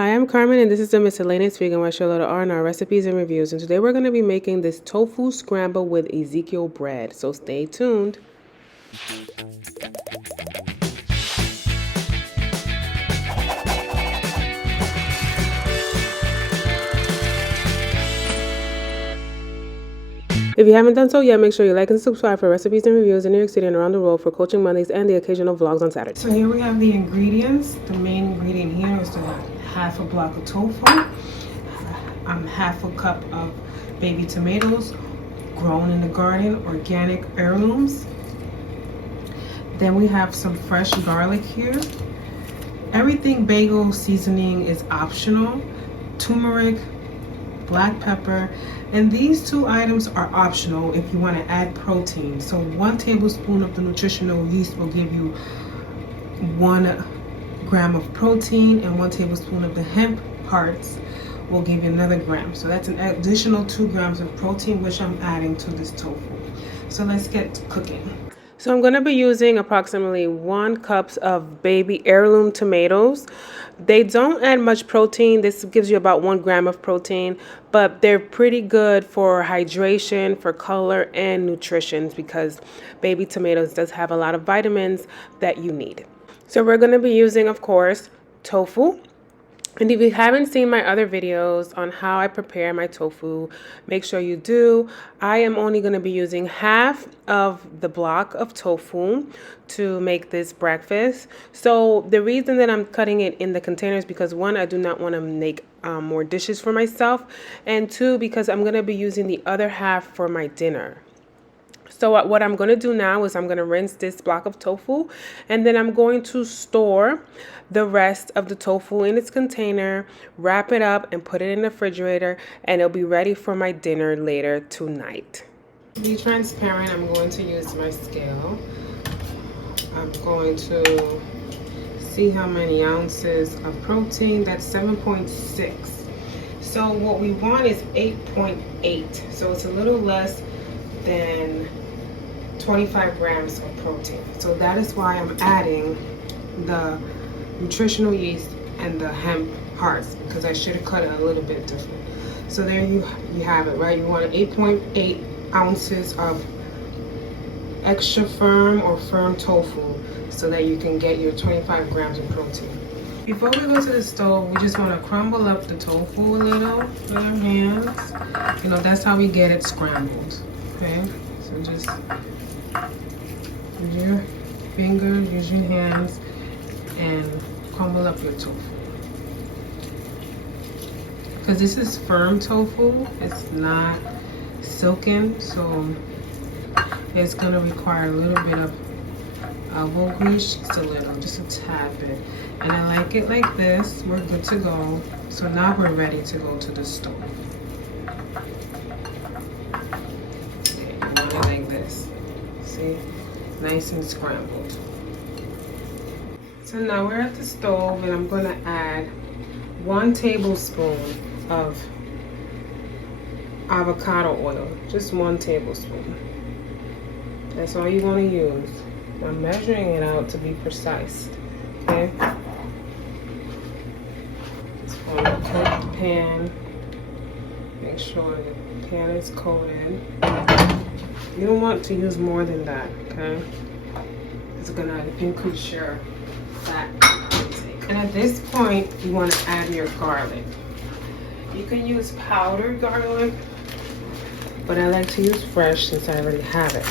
Hi, I'm Carmen, and this is the Miscellaneous Vegan, where I show a little R&R recipes and reviews. And today we're going to be making this tofu scramble with Ezekiel bread. So stay tuned. If you haven't done so yet, make sure you like and subscribe for recipes and reviews in New York City and around the world, for coaching Mondays and the occasional vlogs on Saturdays. So here we have the ingredients. The main ingredient here is half a block of tofu, half a cup of baby tomatoes, grown in the garden, organic heirlooms. Then we have some fresh garlic here. Everything bagel seasoning is optional. Turmeric, black pepper, and these two items are optional if you want to add protein. So 1 tablespoon of the nutritional yeast will give you 1 gram of protein, and 1 tablespoon of the hemp hearts will give you another gram. So that's an additional 2 grams of protein, which I'm adding to this tofu. So let's get cooking. So I'm going to be using approximately 1 cup of baby heirloom tomatoes. They don't add much protein. This gives you about 1 gram of protein, but they're pretty good for hydration, for color, and nutrition, because baby tomatoes does have a lot of vitamins that you need. So we're going to be using, of course, tofu. And if you haven't seen my other videos on how I prepare my tofu, make sure you do. I am only going to be using half of the block of tofu to make this breakfast. So the reason that I'm cutting it in the containers, because 1, I do not want to make more dishes for myself, and 2, because I'm going to be using the other half for my dinner. So what I'm going to do now is I'm going to rinse this block of tofu, and then I'm going to store the rest of the tofu in its container, wrap it up, and put it in the refrigerator, and it'll be ready for my dinner later tonight. To be transparent, I'm going to use my scale. I'm going to see how many ounces of protein. That's 7.6. So what we want is 8.8. So it's a little less than 25 grams of protein. So that is why I'm adding the nutritional yeast and the hemp hearts, because I should have cut it a little bit different. So there you have it, right? You want 8.8 ounces of extra firm or firm tofu so that you can get your 25 grams of protein. Before we go to the stove, we just want to crumble up the tofu a little with our hands. You know, that's how we get it scrambled. Okay, so just use your fingers, use your hands, and crumble up your tofu. Because this is firm tofu, it's not silken, so it's going to require a little bit of olive grease, just a little, just a tad bit. And I like it like this. We're good to go. So now we're ready to go to the stove. Like this, see, nice and scrambled. So now we're at the stove, and I'm going to add 1 tablespoon of avocado oil, just 1 tablespoon. That's all you want to use. I'm measuring it out to be precise. Okay, just going to coat the pan, make sure the pan is coated. You don't want to use more than that, okay? It's gonna increase your fat intake. And at this point, you want to add your garlic. You can use powdered garlic, but I like to use fresh since I already have it.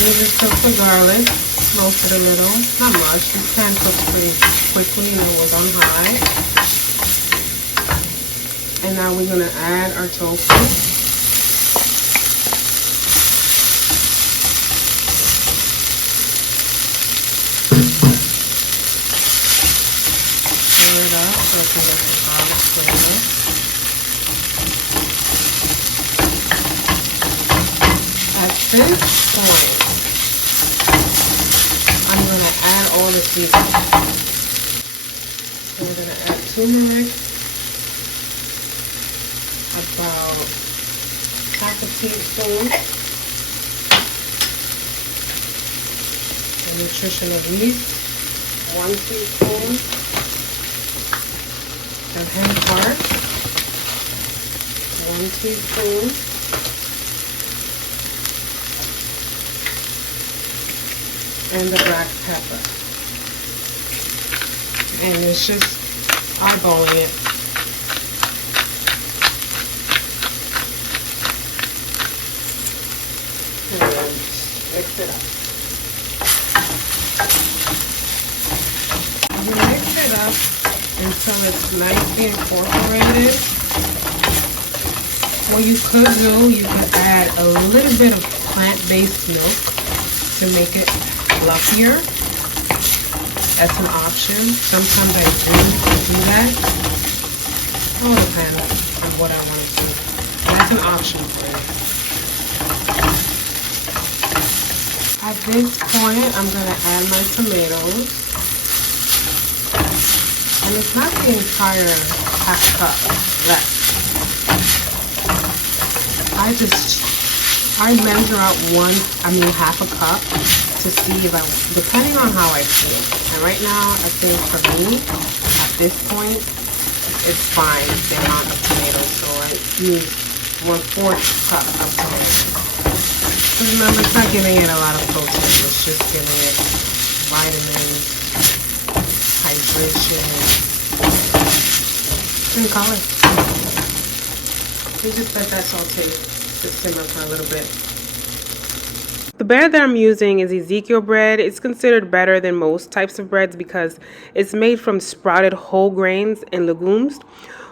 You just cook the garlic, roast it a little, not much. This pan cooks pretty quickly, and it was on high. And now we're going to add our tofu. Stir it up so it can get the garlic flavor. this point, I'm going to add all the seasoning. So we're going to add turmeric, about half a teaspoon, the nutritional yeast, 1 teaspoon of hemp bark, 1 teaspoon, and the black pepper. And it's just eyeballing it. And then mix it up. You mix it up until it's nicely incorporated. What you could do, you could add a little bit of plant-based milk to make it fluffier. That's an option. Sometimes I do that. All depends on what I want to do. That's an option for you. At this point, I'm going to add my tomatoes. And it's not the entire half cup left. I measure out half a cup to see if depending on how I feel. And right now, I think for me, at this point, it's fine, the amount of tomatoes. So I use 1/4 cup of tomatoes. So remember, it's not giving it a lot of protein. It's just giving it vitamins, hydration, and color. You just let that saute to simmer for a little bit. The bread that I'm using is Ezekiel bread. It's considered better than most types of breads because it's made from sprouted whole grains and legumes,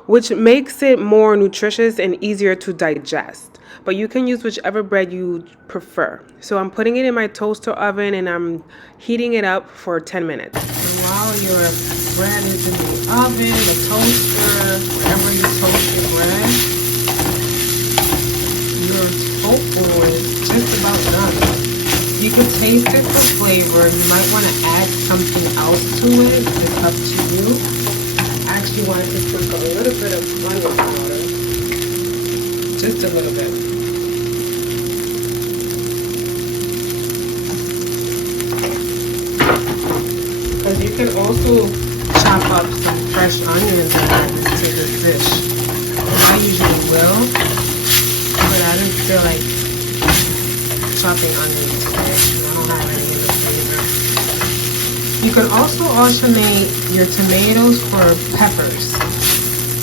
which makes it more nutritious and easier to digest. But you can use whichever bread you prefer. So I'm putting it in my toaster oven and I'm heating it up for 10 minutes. And while your bread is in the oven, the toaster, wherever you toast your bread, your tofu is just about done. You can taste it for flavor. You might want to add something else to it. It's up to you. I actually wanted to put a little bit of onion powder. Just a little bit. Because you can also chop up some fresh onions and add this to this dish. I usually will, but I didn't feel like chopping onions today. I don't have any of the flavor. You can also alternate your tomatoes for peppers,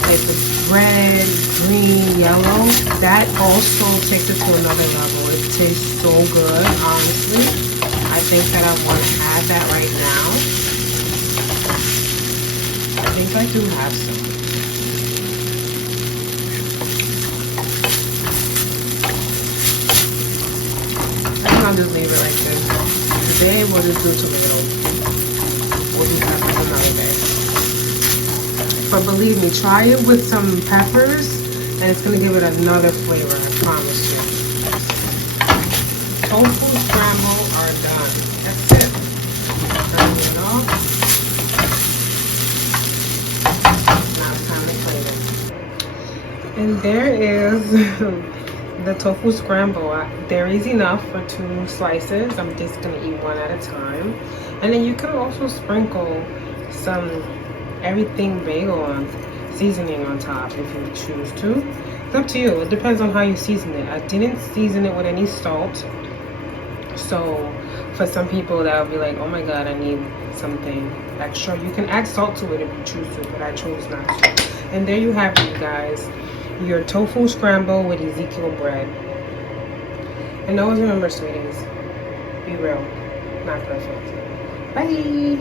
like the red, green, yellow. That also takes it to another level. It tastes so good, honestly. I think that I want to add that right now. I think I do have some. I'll just leave it like this. Today we'll just do tomato. We'll do peppers another day. But believe me, try it with some peppers and it's going to give it another flavor, I promise you. Tofu scramble are done. That's it. Turn it off. Now it's time to plate it. And there is the tofu scramble. There is enough for 2 slices. I'm just gonna eat one at a time. And then you can also sprinkle some everything bagel seasoning on top if you choose to. It's up to you. It depends on how you season it. I didn't season it with any salt. So for some people that will be like, oh my god, I need something extra. You can add salt to it if you choose to, but I chose not to. And there you have it, you guys. Your tofu scramble with Ezekiel bread. And always remember, sweeties, be real, not perfect. Bye!